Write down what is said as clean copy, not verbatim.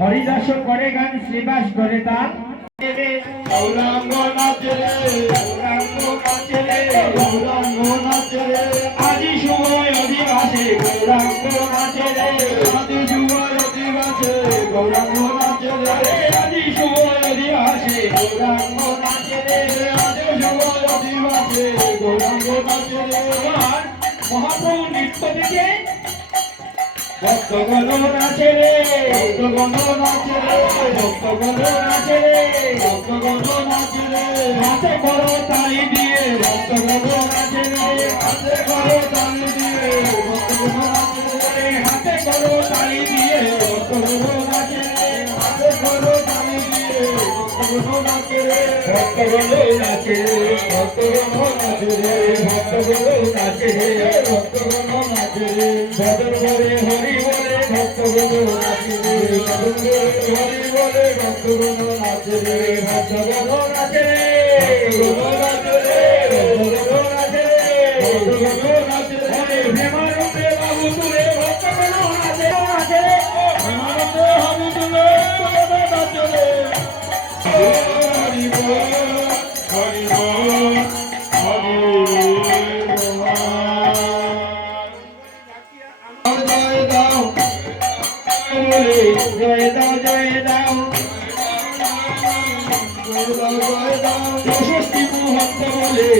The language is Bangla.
হরিদাস করে গান শ্রীবাস করে তার গৌরাঙ্গ নাচে রে আজি সময় অধিবাসে গৌরাঙ্গ নাচে রে আদি যুগল অধিবাসে গৌরাঙ্গ নাচে রে আজি সময় অধিবাসে গৌরাঙ্গ নাচে রে আদি যুগল অধিবাসে গৌরাঙ্গ নাচে রে মহাপ্রভু নৃত্য দেখে ভক্তগণ নাচে রে ভক্তগণ নাচে রে ভক্তগণ নাচে রে ভক্তগণ নাচে রে হাতে করো তালি দিয়ে ভক্তগণ নাচে রে হাতে করো তালি দিয়ে ভক্তগণ নাচে রে হাতে করো তালি দিয়ে ভক্তগণ নাচে রে হাতে করো তালি দিয়ে ভক্তগণ নাচে রে ভক্তগণ নাচে রে ভক্তগণ নাচে রে ভক্তগণ নাচে রে ভক্তগণ নাচে রে বদন করে হরি বলে ভক্তগণ নাচে রে বদন করে হরি বলে ভক্তগণ নাচে রে ভক্তগণ নাচে রে ভক্তগণ নাচে রে ভক্তগণ নাচে রে ভক্তগণ নাচে রে প্রেমানন্দে বাবু তুলে ভক্তগণ নাচে নাচে রে প্রেমানন্দে বাবু তুলে ভক্তগণ নাচে রে হরি বল হরি বল হরি জয় দাও জয় দাও জয় দাও জয় দাও যশস্বী ভক্ত বলে